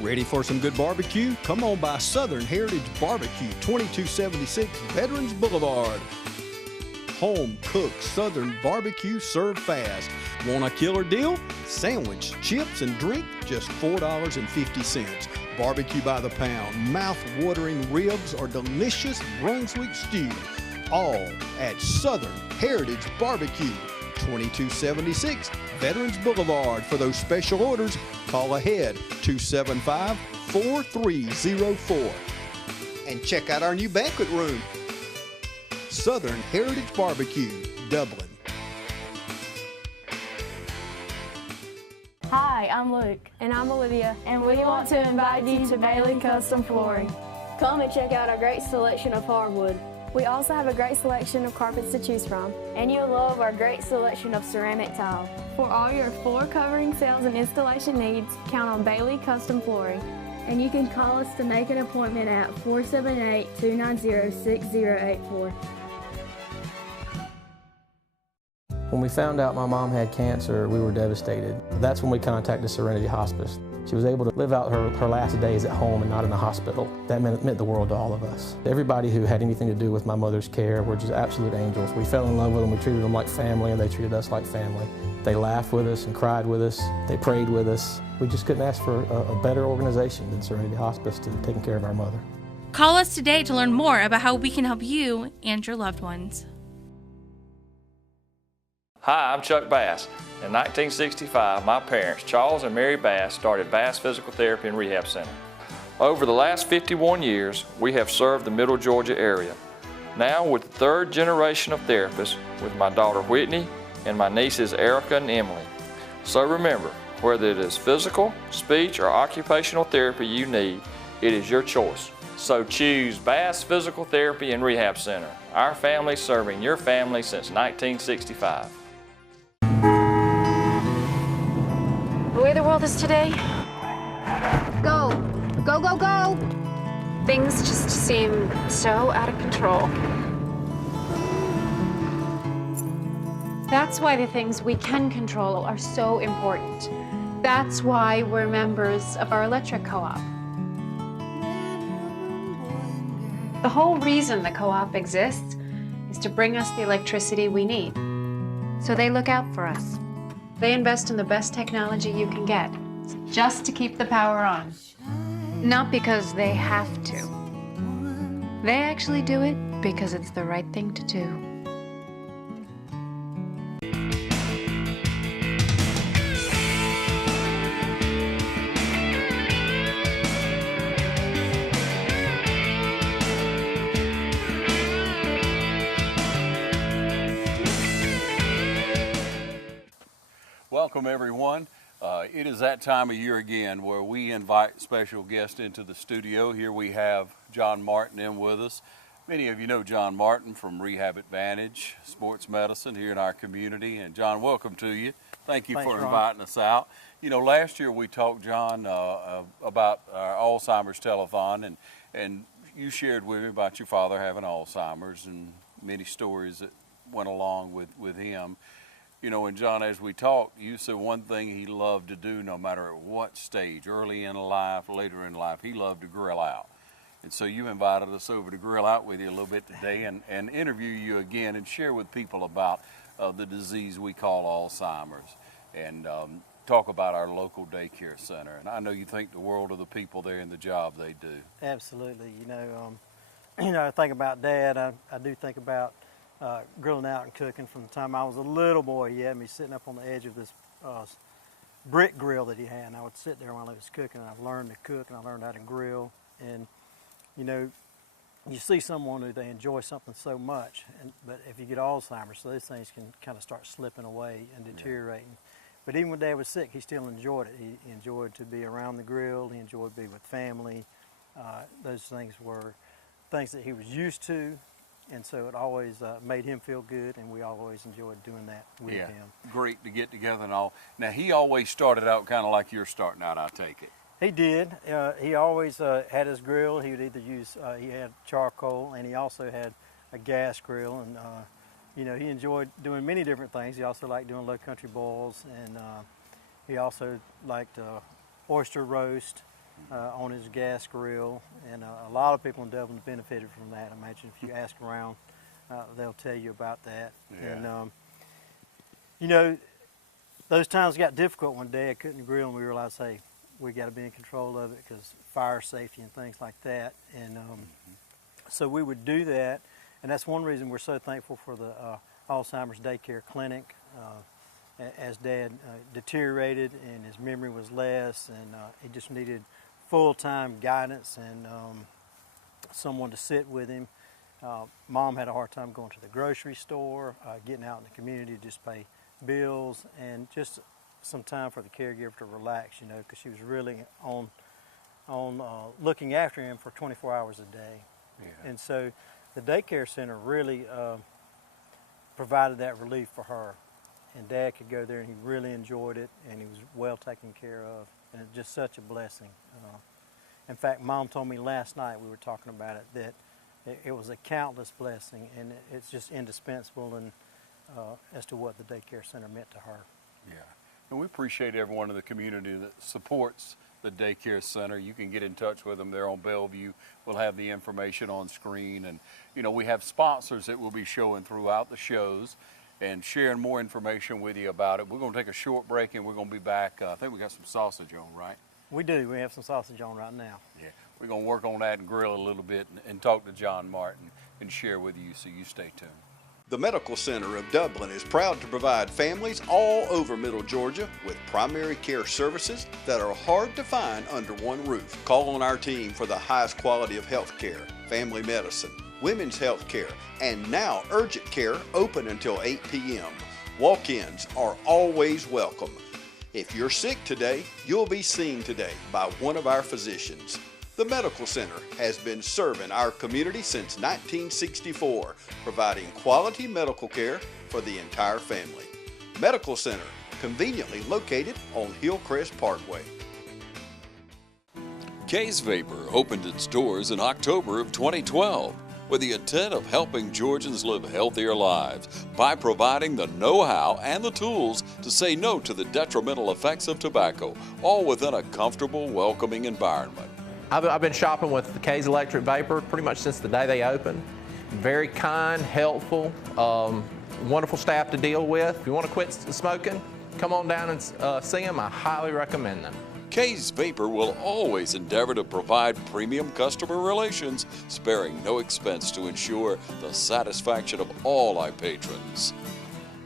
Ready for some good barbecue? Come on by Southern Heritage Barbecue, 2276 Veterans Boulevard. Home cooked Southern barbecue served fast. Want a killer deal? Sandwich, chips, and drink, just $4.50. Barbecue by the pound, mouth-watering ribs, or delicious Brunswick stew. All at Southern Heritage Barbecue, 2276 Veterans Boulevard. For those special orders, call ahead 275-4304. And check out our new banquet room. Southern Heritage Barbecue, Dublin. Hi, I'm Luke. And I'm Olivia. And we want to invite you to Bailey Custom Flooring. Come and check out our great selection of hardwood. We also have a great selection of carpets to choose from. And you'll love our great selection of ceramic tile. For all your floor covering, sales, and installation needs, count on Bailey Custom Flooring. And you can call us to make an appointment at 478-290-6084. When we found out my mom had cancer, we were devastated. That's when we contacted Serenity Hospice. She was able to live out her last days at home and not in a hospital. That meant the world to all of us. Everybody who had anything to do with my mother's care were just absolute angels. We fell in love with them, we treated them like family, and they treated us like family. They laughed with us and cried with us. They prayed with us. We just couldn't ask for a better organization than Serenity Hospice to taking care of our mother. Call us today to learn more about how we can help you and your loved ones. Hi, I'm Chuck Bass. In 1965, my parents, Charles and Mary Bass, started Bass Physical Therapy and Rehab Center. Over the last 51 years, we have served the Middle Georgia area. Now with the third generation of therapists with my daughter Whitney and my nieces Erica and Emily. So remember, whether it is physical, speech, or occupational therapy you need, it is your choice. So choose Bass Physical Therapy and Rehab Center. Our family serving your family since 1965. The way the world is today, go, go, go, go. Things just seem so out of control. That's why the things we can control are so important. That's why we're members of our electric co-op. The whole reason the co-op exists is to bring us the electricity we need. So they look out for us. They invest in the best technology you can get, just to keep the power on. Not because they have to. They actually do it because it's the right thing to do. Welcome everyone. It is that time of year again where we invite special guests into the studio. Here we have John Martin in with us. Many of you know John Martin from Rehab Advantage, sports medicine here in our community. And John, welcome to you. Thank you for inviting us out. You know, last year we talked, John, about our Alzheimer's telethon, and you shared with me about your father having Alzheimer's and many stories that went along with him. You know, and John, as we talked, you said one thing he loved to do no matter at what stage, early in life, later in life, he loved to grill out. And so you invited us over to grill out with you a little bit today and interview you again and share with people about the disease we call Alzheimer's and talk about our local daycare center. And I know you think the world of the people there and the job they do. Absolutely. I think about Dad. I do think about grilling out and cooking from the time I was a little boy. He had me sitting up on the edge of this brick grill that he had, and I would sit there while he was cooking, and I learned to cook, and I learned how to grill. And, you know, you see someone who they enjoy something so much, but if you get Alzheimer's, so those things can kind of start slipping away and deteriorating. Yeah. But even when Dad was sick, he still enjoyed it. He enjoyed to be around the grill. He enjoyed being with family. Those things were things that he was used to. And so it always made him feel good, and we always enjoyed doing that with him. Great to get together and all. Now, he always started out kind of like you're starting out, I take it. He did. He always had his grill. He would either use, he had charcoal, and he also had a gas grill. And, you know, he enjoyed doing many different things. He also liked doing low country boils, and he also liked oyster roast. on his gas grill, and a lot of people in Dublin benefited from that. I imagine if you ask around, they'll tell you about that. Yeah. And you know, those times got difficult when Dad couldn't grill, and we realized, hey, we got to be in control of it because fire safety and things like that. And so we would do that, and that's one reason we're so thankful for the Alzheimer's daycare clinic. As Dad deteriorated and his memory was less, and he just needed full-time guidance and someone to sit with him. Mom had a hard time going to the grocery store, getting out in the community to just pay bills, and just some time for the caregiver to relax, you know, because she was really on looking after him for 24 hours a day. Yeah. And so the daycare center really provided that relief for her. And Dad could go there, and he really enjoyed it, and he was well taken care of, and it's just such a blessing. In fact, Mom told me last night, we were talking about it, that it was a countless blessing, and it's just indispensable and as to what the daycare center meant to her. Yeah, and we appreciate everyone in the community that supports the daycare center. You can get in touch with them. They're on Bellevue. We'll have the information on screen, and you know, we have sponsors that we'll be showing throughout the shows and sharing more information with you about it. We're going to take a short break, and we're going to be back. I think we got some sausage on, right? We do. We have some sausage on right now. Yeah, we're going to work on that and grill a little bit and talk to John Martin and share with you, so you stay tuned. The Medical Center of Dublin is proud to provide families all over Middle Georgia with primary care services that are hard to find under one roof. Call on our team for the highest quality of health care, family medicine, women's health care, and now urgent care open until 8 p.m. Walk-ins are always welcome. If you're sick today, you'll be seen today by one of our physicians. The Medical Center has been serving our community since 1964, providing quality medical care for the entire family. Medical Center, conveniently located on Hillcrest Parkway. K's Vapor opened its doors in October of 2012 with the intent of helping Georgians live healthier lives by providing the know-how and the tools to say no to the detrimental effects of tobacco, all within a comfortable, welcoming environment. I've been shopping with the K's Electric Vapor pretty much since the day they opened. Very kind, helpful, wonderful staff to deal with. If you want to quit smoking, come on down and see them. I highly recommend them. K's Vapor will always endeavor to provide premium customer relations, sparing no expense to ensure the satisfaction of all our patrons.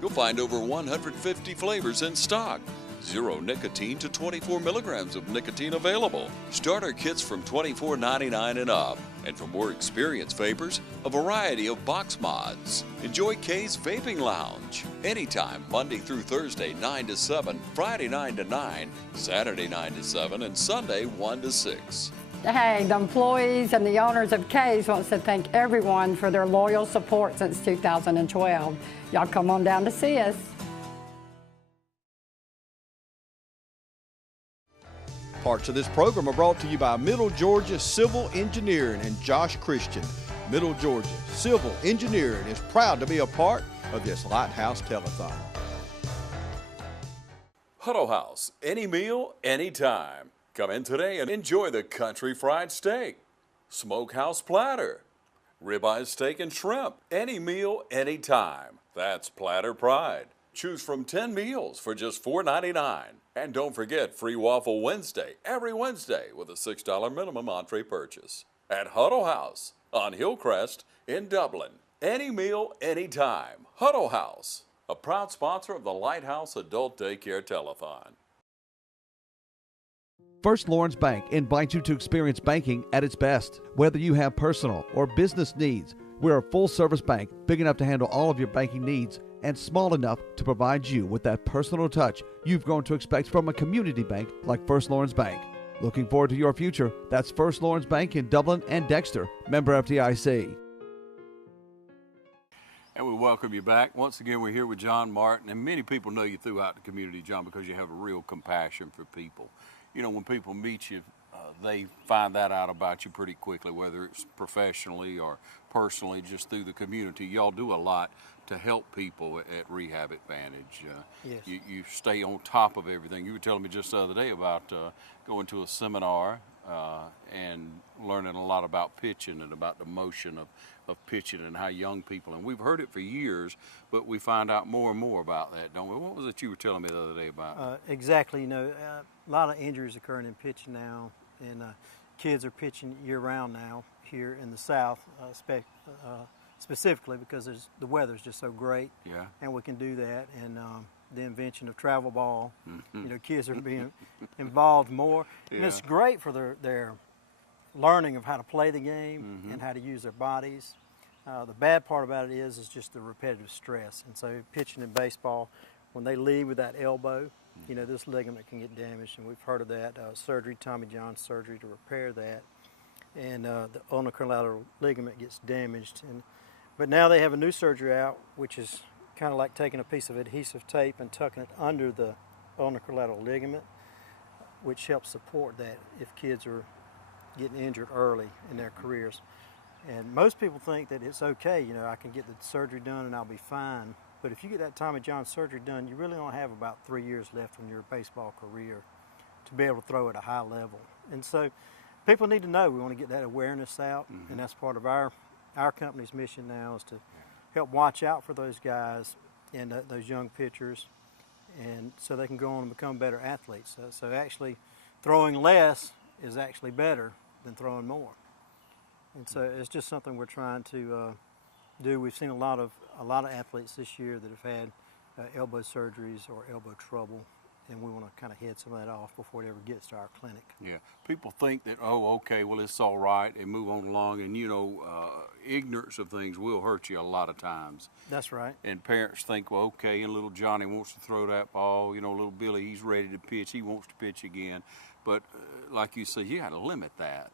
You'll find over 150 flavors in stock. 0 nicotine to 24 milligrams of nicotine available. Starter kits from $24.99 and up. And for more experienced vapors, a variety of box mods. Enjoy K's Vaping Lounge. Anytime, Monday through Thursday, 9 to 7, Friday 9 to 9, Saturday 9 to 7, and Sunday 1 to 6. Hey, the employees and the owners of K's wants to thank everyone for their loyal support since 2012. Y'all come on down to see us. Parts of this program are brought to you by Middle Georgia Civil Engineering and Josh Christian. Middle Georgia Civil Engineering is proud to be a part of this Lighthouse Telethon. Huddle House, any meal, anytime. Come in today and enjoy the country fried steak, smokehouse platter, ribeye steak and shrimp. Any meal, anytime. That's Platter Pride. Choose from 10 meals for just $4.99. And don't forget free Waffle Wednesday, every Wednesday with a $6 minimum entree purchase. At Huddle House on Hillcrest in Dublin. Any meal, anytime. Huddle House, a proud sponsor of the Lighthouse Adult Daycare Telethon. First Lawrence Bank invites you to experience banking at its best. Whether you have personal or business needs, we're a full-service bank big enough to handle all of your banking needs and small enough to provide you with that personal touch you've grown to expect from a community bank like First Lawrence Bank. Looking forward to your future. That's First Lawrence Bank in Dublin and Dexter, member FDIC. And we welcome you back. Once again, we're here with John Martin, and many people know you throughout the community, John, because you have a real compassion for people. You know, when people meet you, they find that out about you pretty quickly, whether it's professionally or personally, just through the community. Y'all do a lot to help people at Rehab Advantage. Yes. You stay on top of everything. You were telling me just the other day about going to a seminar and learning a lot about pitching and about the motion of pitching and how young people, and we've heard it for years, but we find out more and more about that, don't we? What was it you were telling me the other day about? Exactly. You know, a lot of injuries occurring in pitching now, and kids are pitching year-round now here in the South, specifically because the weather's just so great. Yeah. And we can do that, and the invention of travel ball, you know, kids are being involved more, and it's great for their learning of how to play the game and how to use their bodies. The bad part about it is just the repetitive stress, and so pitching in baseball, when they lead with that elbow, you know, this ligament can get damaged, and we've heard of that surgery, Tommy John surgery, to repair that, and the ulnar collateral ligament gets damaged. But now they have a new surgery out, which is kind of like taking a piece of adhesive tape and tucking it under the ulnar collateral ligament, which helps support that if kids are getting injured early in their careers. And most people think that it's okay, you know, I can get the surgery done and I'll be fine. But if you get that Tommy John surgery done, you really don't have about 3 years left in your baseball career to be able to throw at a high level. And so people need to know we want to get that awareness out, and that's part of our company's mission now, is to help watch out for those guys and those young pitchers, and so they can go on and become better athletes. So actually throwing less is actually better than throwing more. And so it's just something we're trying to do. We've seen a lot of athletes this year that have had elbow surgeries or elbow trouble, and we want to kind of head some of that off before it ever gets to our clinic. Yeah, people think that, oh, okay, well, it's all right, and move on along, and you know, ignorance of things will hurt you a lot of times. That's right. And parents think, well, okay, and little Johnny wants to throw that ball, you know, little Billy, he's ready to pitch, he wants to pitch again. But like you say, you got to limit that,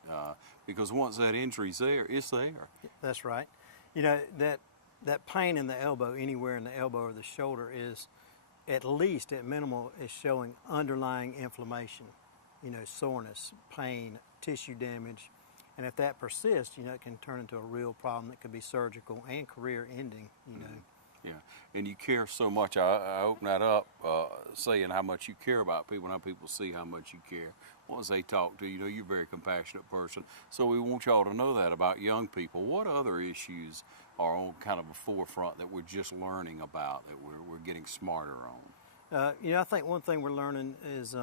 because once that injury's there, it's there. That's right. You know, that pain in the elbow, anywhere in the elbow or the shoulder, is at least, at minimal, is showing underlying inflammation, you know, soreness, pain, tissue damage. And if that persists, you know, it can turn into a real problem that could be surgical and career ending, you know. Yeah, and you care so much. I open that up saying how much you care about people and how people see how much you care. Once they talk to you, you know, you're a very compassionate person. So we want y'all to know that about young people. What other issues are on kind of a forefront that we're just learning about, that we're getting smarter on? You know, I think one thing we're learning is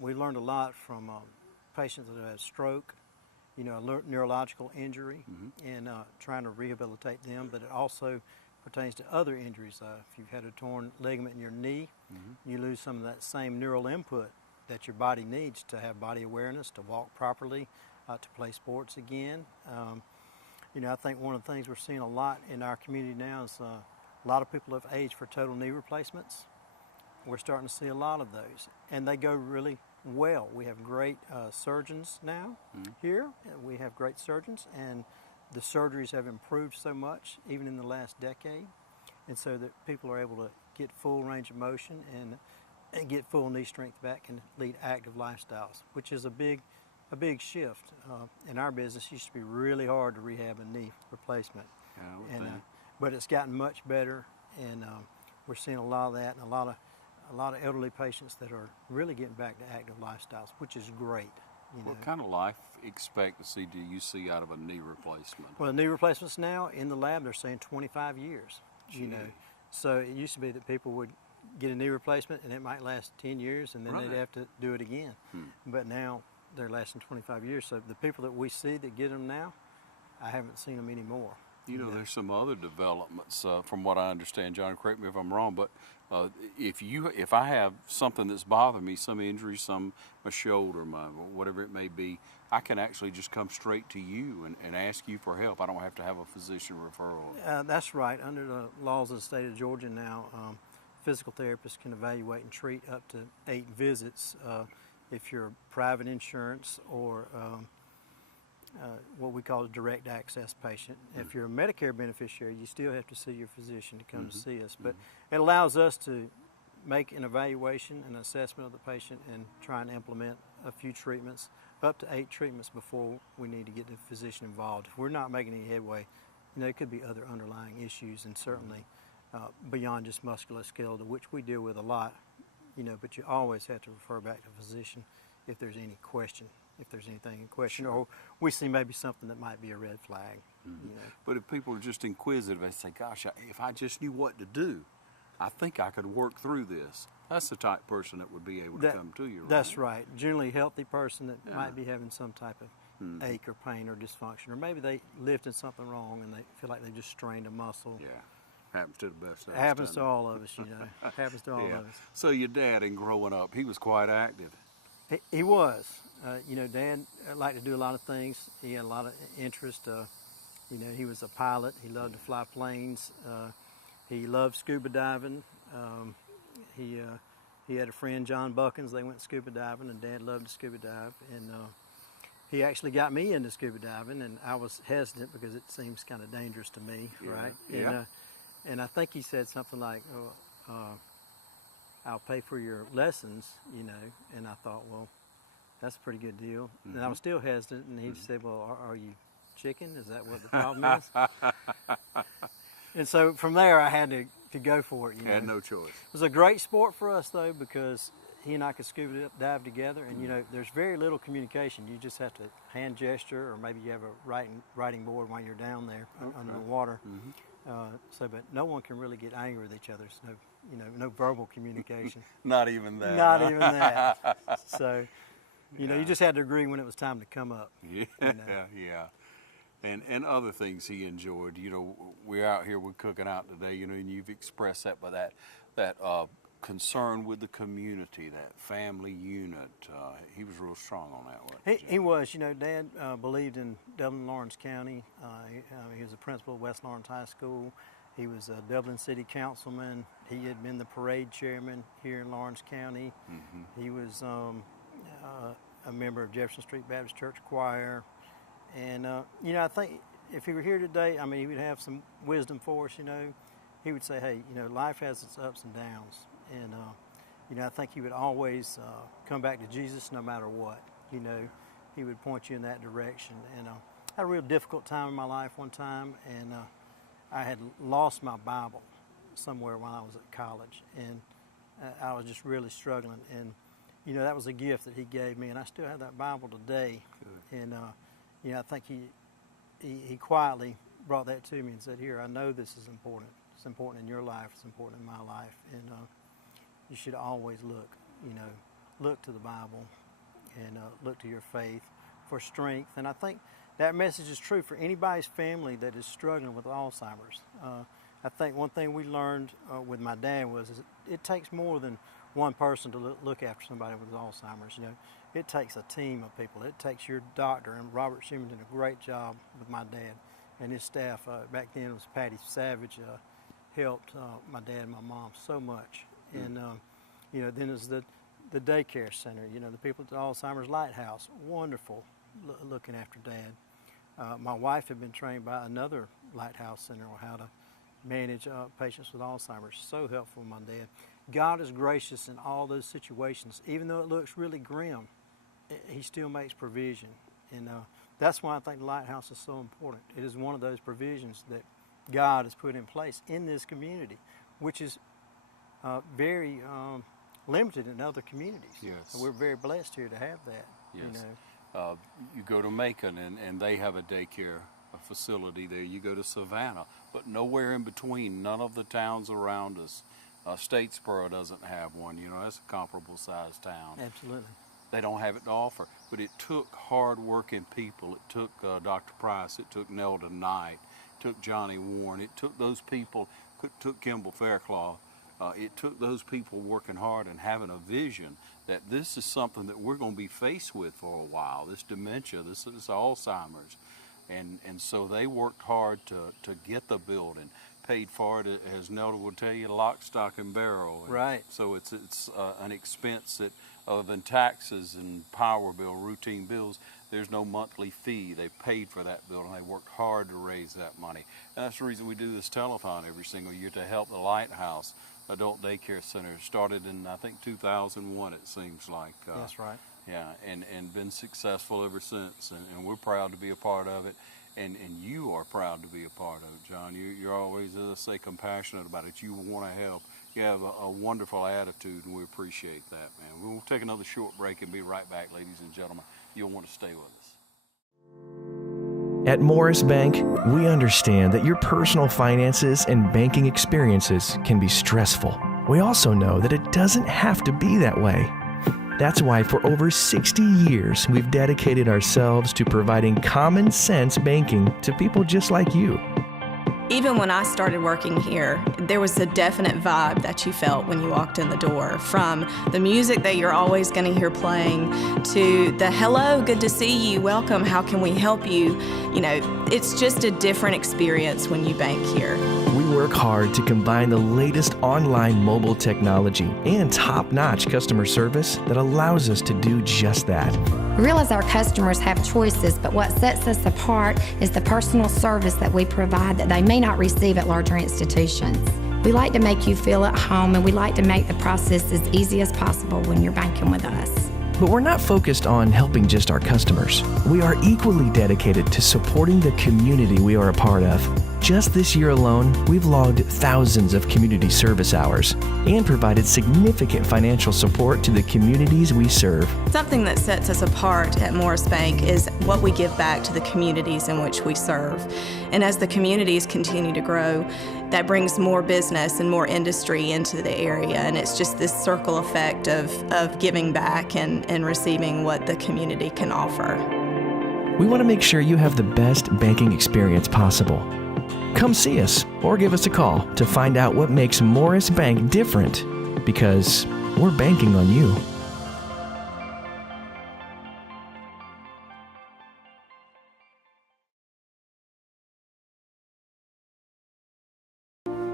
we learned a lot from patients that have had stroke, you know, a neurological injury, and trying to rehabilitate them, but it also pertains to other injuries. If you've had a torn ligament in your knee, you lose some of that same neural input that your body needs to have body awareness, to walk properly, to play sports again. You know, I think one of the things we're seeing a lot in our community now is a lot of people have aged for total knee replacements. We're starting to see a lot of those, and they go really well. We have great surgeons now here. We have great surgeons, and the surgeries have improved so much, even in the last decade, and so that people are able to get full range of motion and get full knee strength back and lead active lifestyles, which is a big shift. In our business, it used to be really hard to rehab a knee replacement, but it's gotten much better, and we're seeing a lot of that, and a lot of elderly patients that are really getting back to active lifestyles, which is great. You know. What kind of life expectancy do you see out of a knee replacement? Well, knee replacements now in the lab, they're saying 25 years. You know, so it used to be that people would get a knee replacement and it might last 10 years, and then they'd have to do it again. But now they're lasting 25 years. So the people that we see that get them now, I haven't seen them anymore. You know, there's some other developments, from what I understand, John, correct me if I'm wrong, but if I have something that's bothering me, some injury, my shoulder, whatever it may be, I can actually just come straight to you and ask you for help. I don't have to have a physician referral. That's right. Under the laws of the state of Georgia now, physical therapists can evaluate and treat up to 8 visits if you're private insurance or what we call a direct access patient. If you're a Medicare beneficiary, you still have to see your physician to come to see us. But it allows us to make an evaluation, an assessment of the patient, and try and implement a few treatments, up to 8 treatments before we need to get the physician involved. If we're not making any headway, you know, it could be other underlying issues, and certainly beyond just musculoskeletal, which we deal with a lot, you know, but you always have to refer back to a physician if there's any question if there's anything in question, or we see maybe something that might be a red flag. You know. But if people are just inquisitive, they say, gosh, if I just knew what to do, I think I could work through this. That's the type of person that would be able to come to you, right? That's right. Generally healthy person that might be having some type of ache or pain or dysfunction, or maybe they lifted something wrong and they feel like they just strained a muscle. Yeah, happens to the best of us. Happens to all of us, you know. Happens to all of us. So your dad, in growing up, he was quite active. He was. You know, Dad liked to do a lot of things. He had a lot of interest. You know, he was a pilot. He loved to fly planes. He loved scuba diving. He had a friend, John Buckins. They went scuba diving, and Dad loved to scuba dive. And he actually got me into scuba diving, and I was hesitant because it seems kind of dangerous to me, right? Yeah. And I think he said something like, I'll pay for your lessons, you know. And I thought, well, that's a pretty good deal. And I was still hesitant, and he said, well, are you chicken? Is that what the problem is? And so from there, I had to go for it. You Had know. no choice. It was a great sport for us, though, because he and I could scuba dive together, and you know, there's very little communication. You just have to hand gesture, or maybe you have a writing board while you're down there under the water. But no one can really get angry with each other. There's no verbal communication. Not even that. Not even that. So, you know, you just had to agree when it was time to come up. Yeah, you know. yeah. And other things he enjoyed. You know, we're out here, we're cooking out today, you know, and you've expressed that by that concern with the community, that family unit. He was real strong on that one. He was. You know, Dad believed in Dublin Lawrence County. He was a principal of West Lawrence High School. He was a Dublin City Councilman. He had been the parade chairman here in Lawrence County. He was a member of Jefferson Street Baptist Church Choir. And, you know, I think if he were here today, I mean, he would have some wisdom for us, you know. He would say, hey, you know, life has its ups and downs. And, you know, I think he would always come back to Jesus no matter what. You know, he would point you in that direction. And I had a real difficult time in my life one time, and I had lost my Bible somewhere while I was at college. And I was just really struggling. And, you know, that was a gift that he gave me, and I still have that Bible today. Good. And, you know, I think he quietly brought that to me and said, here, I know this is important. It's important in your life. It's important in my life. And you should always look to the Bible and look to your faith for strength. And I think that message is true for anybody's family that is struggling with Alzheimer's. I think one thing we learned with my dad was it takes more than one person to look after somebody with Alzheimer's. You know, it takes a team of people. It takes your doctor, and Robert Schumann did a great job with my dad and his staff. Back then it was Patty Savage, helped my dad and my mom so much. And you know, then there's the daycare center. You know, the people at the Alzheimer's Lighthouse, wonderful, looking after Dad. My wife had been trained by another Lighthouse center on how to manage patients with Alzheimer's. So helpful with my dad. God is gracious in all those situations. Even though it looks really grim, he still makes provision. And that's why I think the Lighthouse is so important. It is one of those provisions that God has put in place in this community, which is very limited in other communities. Yes. So we're very blessed here to have that. Yes. You know. You go to Macon, and they have a daycare facility there. You go to Savannah, but nowhere in between. None of the towns around us. Statesboro doesn't have one. You know, that's a comparable sized town. Absolutely. They don't have it to offer. But it took hard-working people. It took Dr. Price. It took Nelda Knight. It took Johnny Warren. It took those people. It took Kimball Faircloth. It took those people working hard and having a vision that this is something that we're going to be faced with for a while, this dementia, this Alzheimer's. And so they worked hard to get the building, paid for it, as Nelda will tell you, lock, stock, and barrel. And right. So it's an expense that, other than taxes and power bill, routine bills, there's no monthly fee. They paid for that building. They worked hard to raise that money. And that's the reason we do this telethon every single year, to help the Lighthouse Adult Daycare Center. Started in, I think, 2001, it seems like. That's right. Yeah, and been successful ever since, and we're proud to be a part of it, and you are proud to be a part of it, John. You're always, as I say, compassionate about it. You want to help. You have a wonderful attitude, and we appreciate that, man. We'll take another short break and be right back, ladies and gentlemen. you'll want to stay with us. At Morris Bank, we understand that your personal finances and banking experiences can be stressful. We also know that it doesn't have to be that way. That's why for over 60 years, we've dedicated ourselves to providing common sense banking to people just like you. Even when I started working here, there was a definite vibe that you felt when you walked in the door, from the music that you're always going to hear playing to the hello, good to see you, welcome, how can we help you? You know, it's just a different experience when you bank here. We work hard to combine the latest online mobile technology and top-notch customer service that allows us to do just that. We realize our customers have choices, but what sets us apart is the personal service that we provide that they may not receive at larger institutions. We like to make you feel at home, and we like to make the process as easy as possible when you're banking with us. But we're not focused on helping just our customers. We are equally dedicated to supporting the community we are a part of. Just this year alone, we've logged thousands of community service hours and provided significant financial support to the communities we serve. Something that sets us apart at Morris Bank is what we give back to the communities in which we serve. And as the communities continue to grow, that brings more business and more industry into the area, and it's just this circle effect of giving back and receiving what the community can offer. We want to make sure you have the best banking experience possible. Come see us or give us a call to find out what makes Morris Bank different, because we're banking on you.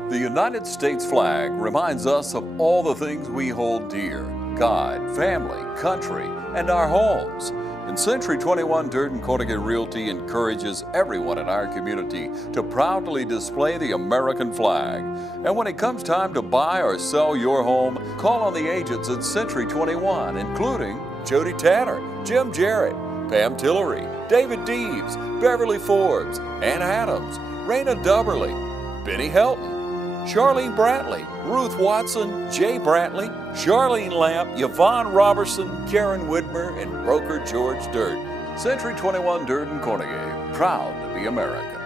The United States flag reminds us of all the things we hold dear: God, family, country, and our homes. And Century 21 Durden Cornigan Realty encourages everyone in our community to proudly display the American flag. And when it comes time to buy or sell your home, call on the agents at Century 21, including Jody Tanner, Jim Jarrett, Pam Tillery, David Deeves, Beverly Forbes, Ann Adams, Raina Dubberly, Benny Helton, Charlene Brantley, Ruth Watson, Jay Brantley, Charlene Lamp, Yvonne Robertson, Karen Widmer, and broker George Durden. Century 21 Durden Cornegay, proud to be American.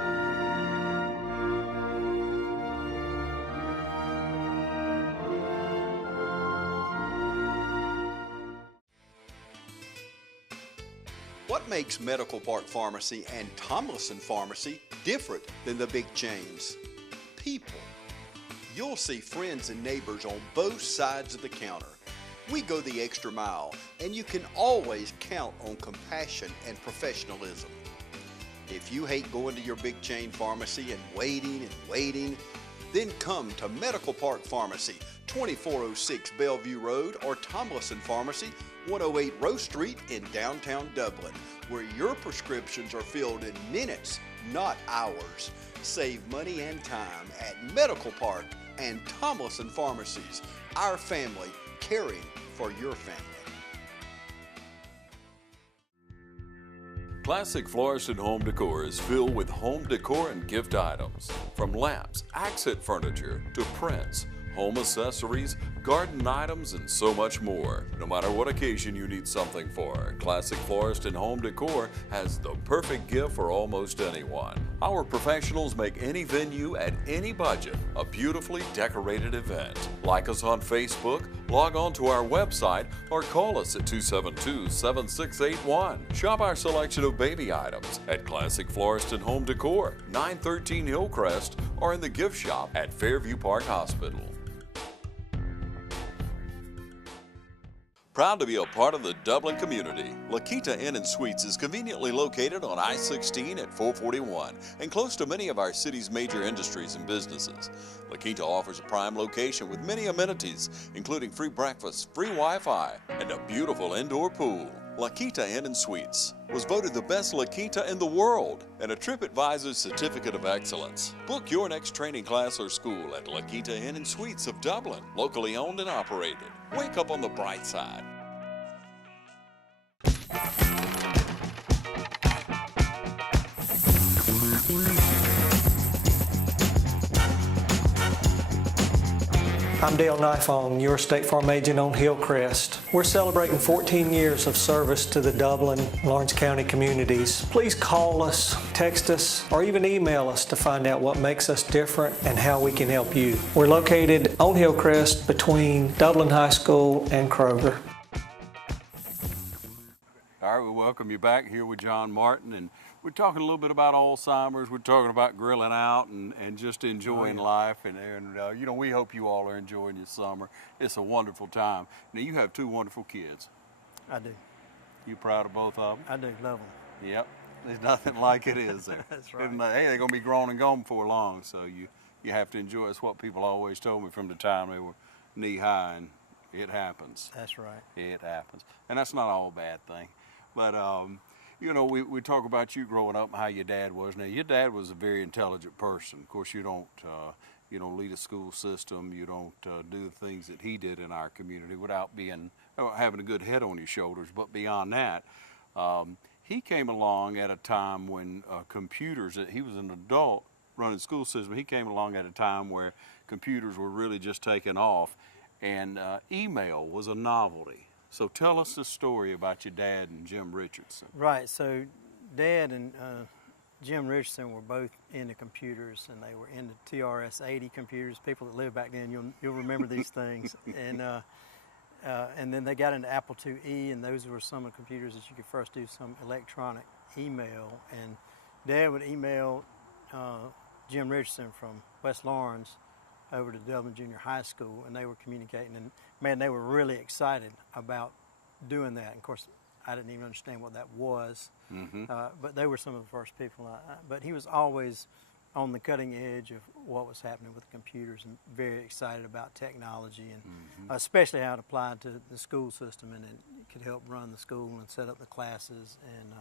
What makes Medical Park Pharmacy and Tomlinson Pharmacy different than the big chains? People. You'll see friends and neighbors on both sides of the counter. We go the extra mile, and you can always count on compassion and professionalism. If you hate going to your big chain pharmacy and waiting, then come to Medical Park Pharmacy, 2406 Bellevue Road, or Tomlinson Pharmacy, 108 Rose Street in downtown Dublin, where your prescriptions are filled in minutes, not hours. Save money and time at Medical Park and Tomlinson Pharmacies. Our family, caring for your family. Classic Florist and Home Decor is filled with home decor and gift items. From lamps, accent furniture, to prints, home accessories, garden items, and so much more. No matter what occasion you need something for, Classic Florist and Home Decor has the perfect gift for almost anyone. Our professionals make any venue at any budget a beautifully decorated event. Like us on Facebook, log on to our website, or call us at 272-7681. Shop our selection of baby items at Classic Florist and Home Decor, 913 Hillcrest, or in the gift shop at Fairview Park Hospital. Proud to be a part of the Dublin community, La Quinta Inn & Suites is conveniently located on I-16 at 441 and close to many of our city's major industries and businesses. La Quinta offers a prime location with many amenities, including free breakfast, free Wi-Fi, and a beautiful indoor pool. La Quinta Inn & Suites was voted the best La Quinta in the world and a TripAdvisor's Certificate of Excellence. Book your next training class or school at La Quinta Inn & Suites of Dublin, locally owned and operated. Wake up on the bright side. I'm Dale Nifong, your State Farm agent on Hillcrest. We're celebrating 14 years of service to the Dublin, Lawrence County communities. Please call us, text us, or even email us to find out what makes us different and how we can help you. We're located on Hillcrest between Dublin High School and Kroger. All right, we welcome you back here with John Martin, and we're talking a little bit about Alzheimer's. We're talking about grilling out and just enjoying life, and you know, we hope you all are enjoying your summer. It's a wonderful time. Now, you have two wonderful kids. I do. You proud of both of them? I do, love them. Yep, there's nothing like it, is there? That's right. And, hey, they're gonna be grown and gone before long, so you have to enjoy it. It's what people always told me from the time they were knee high, and it happens. That's right. It happens, and that's not all a bad thing. But you know, we talk about you growing up and how your dad was. Now, your dad was a very intelligent person. Of course, you don't lead a school system. You don't do the things that he did in our community without having a good head on your shoulders. But beyond that, he came along at a time when computers. He was an adult running the school system. He came along at a time where computers were really just taking off, and email was a novelty. So tell us the story about your dad and Jim Richardson. Right, so Dad and Jim Richardson were both into computers, and they were into TRS-80 computers. People that lived back then, you'll remember these things. And then they got into Apple IIe, and those were some of the computers that you could first do some electronic email. And Dad would email Jim Richardson from West Lawrence over to Dublin Junior High School, and they were communicating, and man, they were really excited about doing that. And of course, I didn't even understand what that was, but they were some of the first people. But he was always on the cutting edge of what was happening with computers, and very excited about technology, and especially how it applied to the school system, and it could help run the school and set up the classes, and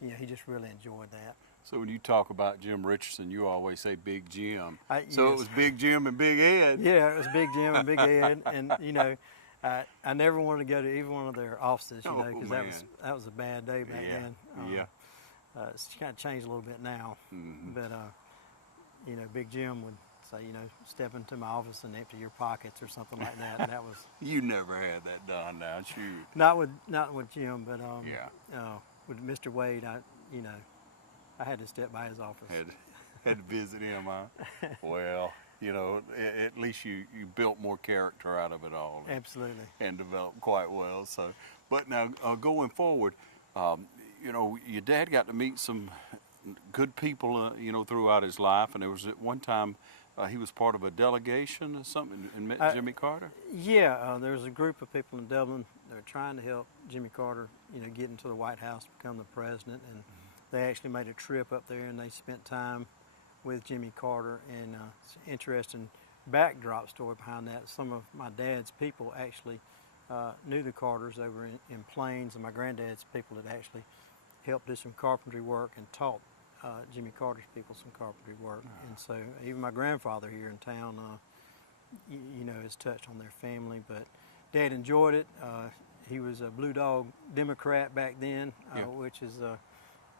you know, he just really enjoyed that. So when you talk about Jim Richardson, you always say Big Jim. Yes. So it was Big Jim and Big Ed. Yeah, it was Big Jim and Big Ed, and you know, I never wanted to go to either one of their offices, you know, because that was a bad day back then. It's kind of changed a little bit now, but you know, Big Jim would say, you know, step into my office and empty your pockets or something like that, and that was. You never had that done, now, shoot. Not with Jim, but with Mr. Wade, you know, I had to step by his office. Had to visit him, huh? Well, you know, at least you built more character out of it all. Absolutely. And developed quite well. So, but now going forward, you know, your dad got to meet some good people, you know, throughout his life. And there was at one time he was part of a delegation or something and met Jimmy Carter. Yeah, there was a group of people in Dublin that were trying to help Jimmy Carter, you know, get into the White House, become the president, and they actually made a trip up there, and they spent time with Jimmy Carter. And it's an interesting backdrop story behind that. Some of my dad's people actually knew the Carters over in Plains, and my granddad's people had actually helped do some carpentry work and taught Jimmy Carter's people some carpentry work. And so even my grandfather here in town, you know, has touched on their family. But Dad enjoyed it. He was a Blue Dog Democrat back then, which is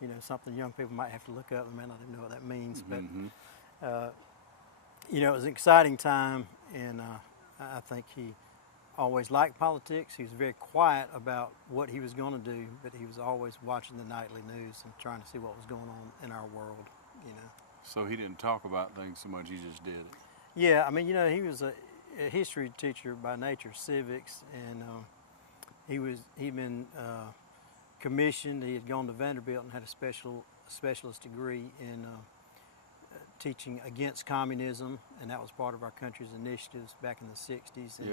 you know, something young people might have to look up. They may not even know what that means, but you know, it was an exciting time, and I think he always liked politics. He was very quiet about what he was going to do, but he was always watching the nightly news and trying to see what was going on in our world, you know. So he didn't talk about things so much, he just did it. Yeah, I mean, you know, he was a history teacher by nature, civics, and he'd been commissioned. He had gone to Vanderbilt and had a specialist degree in teaching against communism, and that was part of our country's initiatives back in the 60s. And,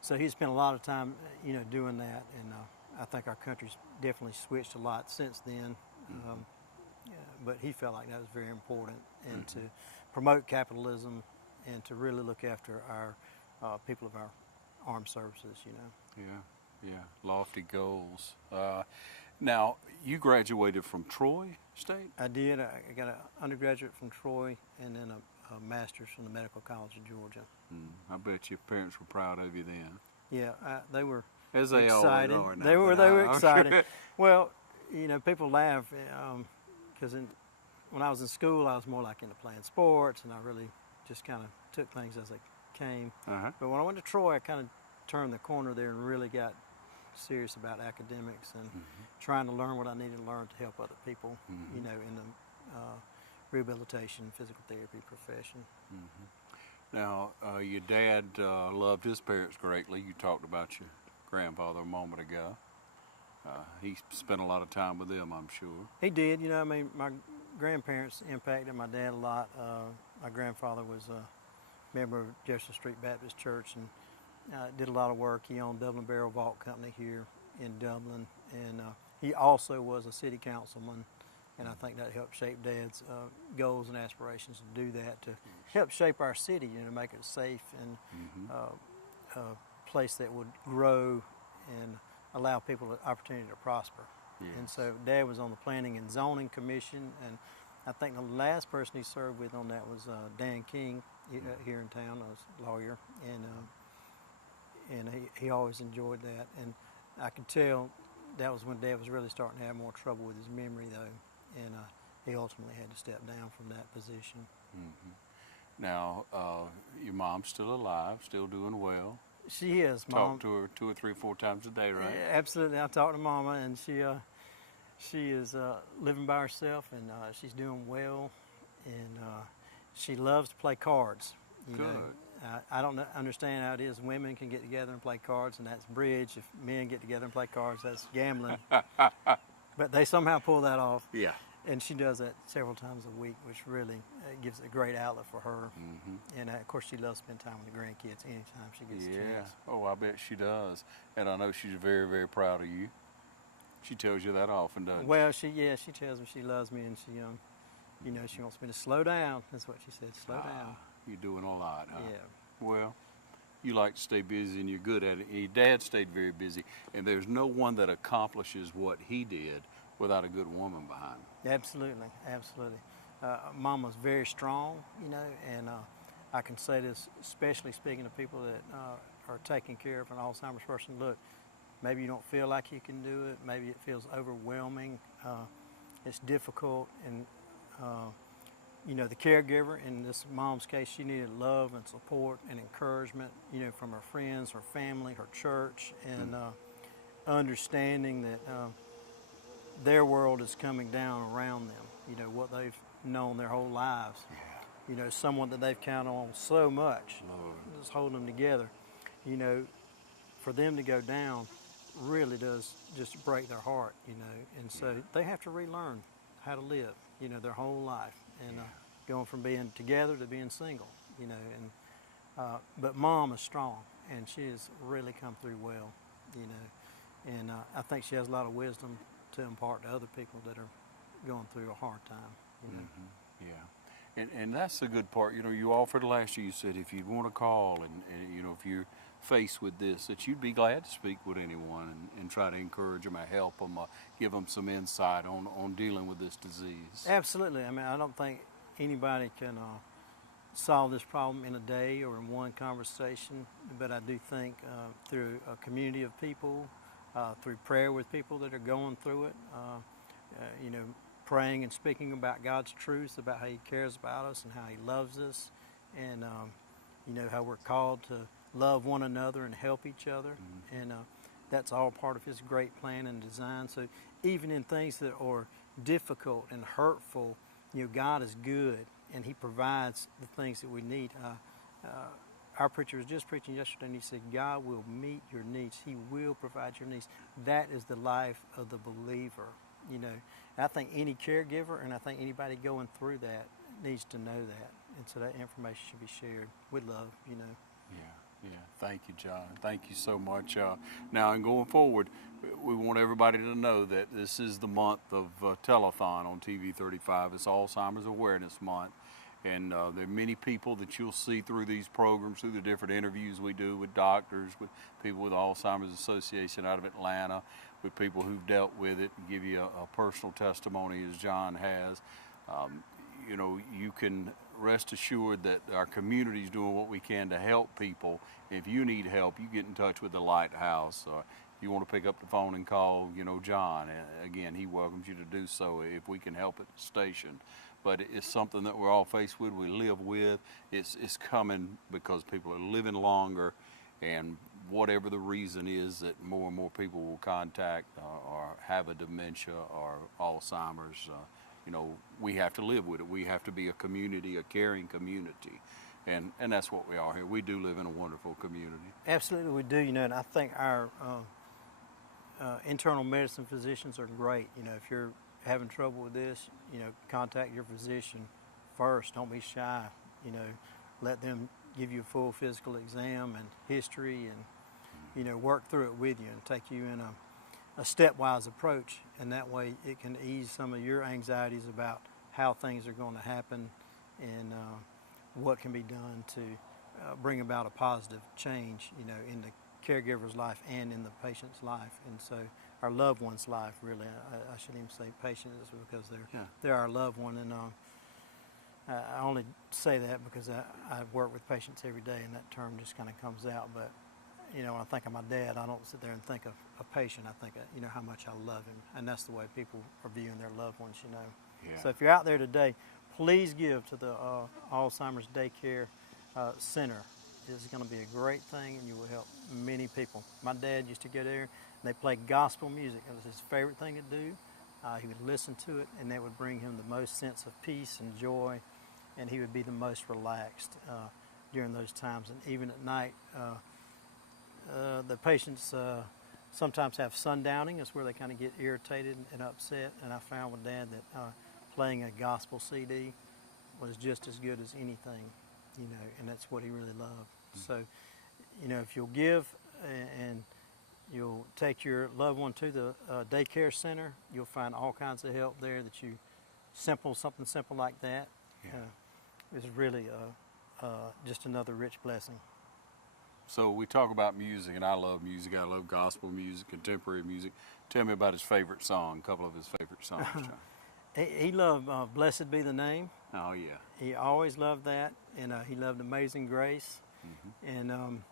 so he spent a lot of time, you know, doing that, and I think our country's definitely switched a lot since then. But he felt like that was very important, and to promote capitalism and to really look after our people of our armed services, you know. Yeah, lofty goals. Now, you graduated from Troy State? I did. I got an undergraduate from Troy and then a master's from the Medical College of Georgia. I bet your parents were proud of you then. Yeah, they were As they excited. Always are now, they were excited. Sure. Well, you know, people laugh because when I was in school, I was more like into playing sports, and I really just kind of took things as they came. Uh-huh. But when I went to Troy, I kind of turned the corner there and really got serious about academics and trying to learn what I needed to learn to help other people, you know, in the rehabilitation, physical therapy profession. Now, your dad loved his parents greatly. You talked about your grandfather a moment ago. He spent a lot of time with them, I'm sure. He did. You know, I mean, my grandparents impacted my dad a lot. My grandfather was a member of Jefferson Street Baptist Church and did a lot of work. He owned Dublin Barrel Vault Company here in Dublin, and he also was a city councilman, and I think that helped shape Dad's goals and aspirations to do that, to help shape our city, you know, make it safe and a place that would grow and allow people the opportunity to prosper. Yes. And so Dad was on the Planning and Zoning Commission, and I think the last person he served with on that was Dan King here in town, a lawyer, and he always enjoyed that. And I could tell that was when Dad was really starting to have more trouble with his memory, though, and he ultimately had to step down from that position. Now, your mom's still alive, still doing well. She is, Mom. Talk to her 2 or 3 or 4 times a day, right? Yeah, absolutely. I talk to Mama, and she is living by herself, and she's doing well, and she loves to play cards. You know, I don't understand how it is women can get together and play cards, and that's bridge. If men get together and play cards, that's gambling. But they somehow pull that off. Yeah. And she does that several times a week, which really gives a great outlet for her. And of course, she loves to spend time with the grandkids anytime she gets a chance. Oh, I bet she does. And I know she's very, very proud of you. She tells you that often, doesn't she? Well, she tells me she loves me, and she, you know, she wants me to slow down. That's what she said, slow down. You're doing a lot, huh? Yeah. Well, you like to stay busy, and you're good at it. Your dad stayed very busy, and there's no one that accomplishes what he did without a good woman behind him. Absolutely, absolutely. Mama's very strong, you know, and I can say this, especially speaking to people that are taking care of an Alzheimer's person. Look, maybe you don't feel like you can do it. Maybe it feels overwhelming. It's difficult, and you know, the caregiver, in this mom's case, she needed love and support and encouragement, you know, from her friends, her family, her church, and understanding that their world is coming down around them, you know, what they've known their whole lives. You know, someone that they've counted on so much, just holding them together. You know, for them to go down really does just break their heart, you know, and so they have to relearn how to live, you know, their whole life, and going from being together to being single, you know, and but Mom is strong, and she has really come through well, you know, and I think she has a lot of wisdom to impart to other people that are going through a hard time, you know. Yeah, and that's the good part. You know, you offered last year, you said if you'd want to call and you know, if you're faced with this, that you'd be glad to speak with anyone and try to encourage them or help them, give them some insight on dealing with this disease. Absolutely. I mean, I don't think anybody can solve this problem in a day or in one conversation, but I do think through a community of people, through prayer with people that are going through it, you know, praying and speaking about God's truth, about how He cares about us and how He loves us, and you know, how we're called to love one another and help each other, and that's all part of His great plan and design. So even in things that are difficult and hurtful, you know, God is good, and He provides the things that we need. Our preacher was just preaching yesterday, and he said, God will meet your needs. He will provide your needs. That is the life of the believer, you know. And I think any caregiver, and I think anybody going through that needs to know that. And so that information should be shared with love, you know. Yeah. Thank you, John. Thank you so much. Now, and going forward, we want everybody to know that this is the month of Telethon on TV 35. It's Alzheimer's Awareness Month. And there are many people that you'll see through these programs, through the different interviews we do with doctors, with people with the Alzheimer's Association out of Atlanta, with people who've dealt with it, and give you a personal testimony as John has. You know, you can rest assured that our community is doing what we can to help people. If you need help, you get in touch with the Lighthouse. you want to pick up the phone and call, John, again, he welcomes you to do so if we can help at the station. But it's something that we're all faced with, we live with. It's coming because people are living longer, and whatever the reason is that more and more people will contact or have a dementia or Alzheimer's, we have to live with it. We have to be a community, a caring community. And that's what we are here. We do live in a wonderful community. Absolutely we do, and I think our internal medicine physicians are great. If you're having trouble with this, contact your physician first. Don't be shy. Let them give you a full physical exam and history and, work through it with you and take you in a stepwise approach. And that way it can ease some of your anxieties about how things are going to happen and what can be done to bring about a positive change, in the caregiver's life and in the patient's life, and so our loved one's life, really. I shouldn't even say patients because they're our loved one, and I only say that because I work with patients every day, and that term just kind of comes out. But when I think of my dad, I don't sit there and think of a patient. I think of, how much I love him, and that's the way people are viewing their loved ones. Yeah. So if you're out there today, please give to the Alzheimer's Daycare Center. It's going to be a great thing, and you will help many people. My dad used to go there, and they played gospel music. It was his favorite thing to do. He would listen to it, and that would bring him the most sense of peace and joy, and he would be the most relaxed during those times. And even at night, the patients sometimes have sundowning. It's where they kind of get irritated and upset, and I found with Dad that playing a gospel CD was just as good as anything, and that's what he really loved. So, if you'll give and you'll take your loved one to the daycare center, you'll find all kinds of help there that something simple like that is really just another rich blessing. So we talk about music, and I love music. I love gospel music, contemporary music. Tell me about his favorite song, a couple of his favorite songs, John. He loved Blessed Be the Name. Oh, yeah. He always loved that, and he loved Amazing Grace, and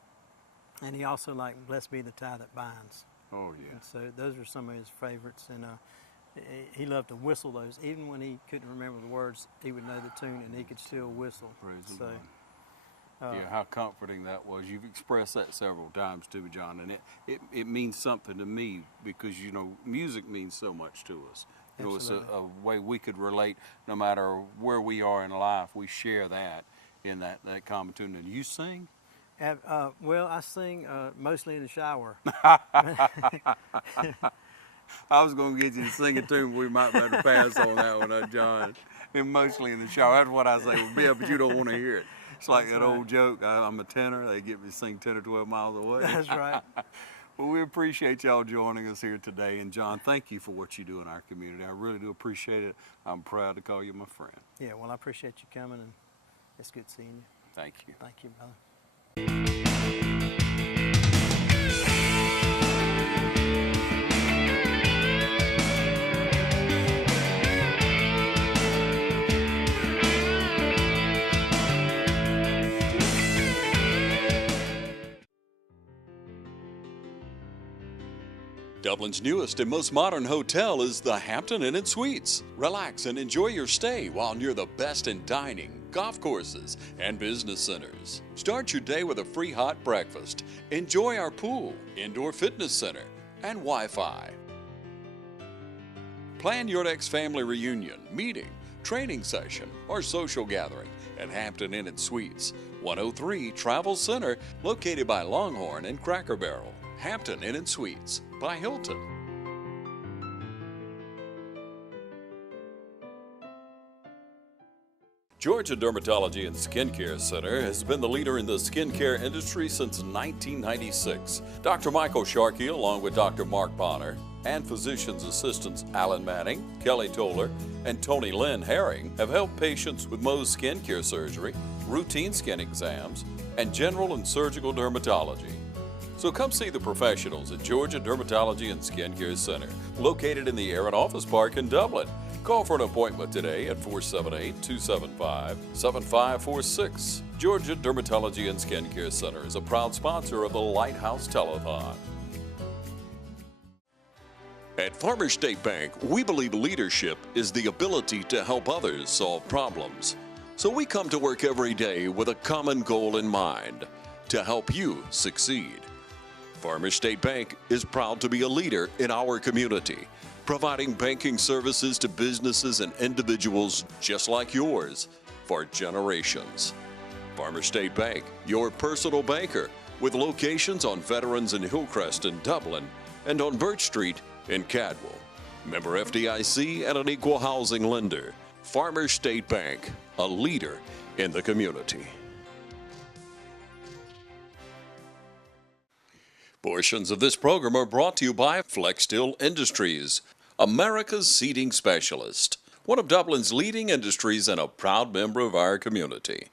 he also liked Blessed Be the Tie That Binds. Oh, yeah. And so those were some of his favorites, and he loved to whistle those. Even when he couldn't remember the words, he would know the tune, and he could still whistle. Praise the Lord. Yeah, how comforting that was. You've expressed that several times too, John, and it means something to me because, music means so much to us. It's a way we could relate no matter where we are in life. We share that in that common tune. And you sing? Well, I sing mostly in the shower. I was going to get you to sing a tune, but we might better pass on that one, John. And mostly in the shower. That's what I say. Well, Bill, but you don't want to hear it. It's like that old joke, I'm a tenor. They get me to sing 10 or 12 miles away. That's right. Well, we appreciate y'all joining us here today. And John, thank you for what you do in our community. I really do appreciate it. I'm proud to call you my friend. Yeah, well, I appreciate you coming, and it's good seeing you. Thank you. Thank you, brother. Dublin's newest and most modern hotel is the Hampton Inn & Suites. Relax and enjoy your stay while near the best in dining, golf courses, and business centers. Start your day with a free hot breakfast. Enjoy our pool, indoor fitness center, and Wi-Fi. Plan your next family reunion, meeting, training session, or social gathering at Hampton Inn & Suites, 103 Travel Center, located by Longhorn and Cracker Barrel. Hampton Inn & Suites by Hilton. Georgia Dermatology and Skincare Center has been the leader in the skincare industry since 1996. Dr. Michael Sharkey, along with Dr. Mark Bonner, and physician's assistants Alan Manning, Kelly Toller, and Tony Lynn Herring have helped patients with Mohs skincare surgery, routine skin exams, and general and surgical dermatology. So come see the professionals at Georgia Dermatology and Skincare Center, located in the Aaron Office Park in Dublin. Call for an appointment today at 478-275-7546. Georgia Dermatology and Skincare Center is a proud sponsor of the Lighthouse Telethon. At Farmers State Bank, we believe leadership is the ability to help others solve problems. So we come to work every day with a common goal in mind, to help you succeed. Farmers State Bank is proud to be a leader in our community, providing banking services to businesses and individuals just like yours for generations. Farmers State Bank, your personal banker, with locations on Veterans and Hillcrest in Dublin and on Birch Street in Cadwell. Member FDIC and an equal housing lender. Farmers State Bank, a leader in the community. Portions of this program are brought to you by Flexsteel Industries, America's seating specialist, one of Dublin's leading industries and a proud member of our community.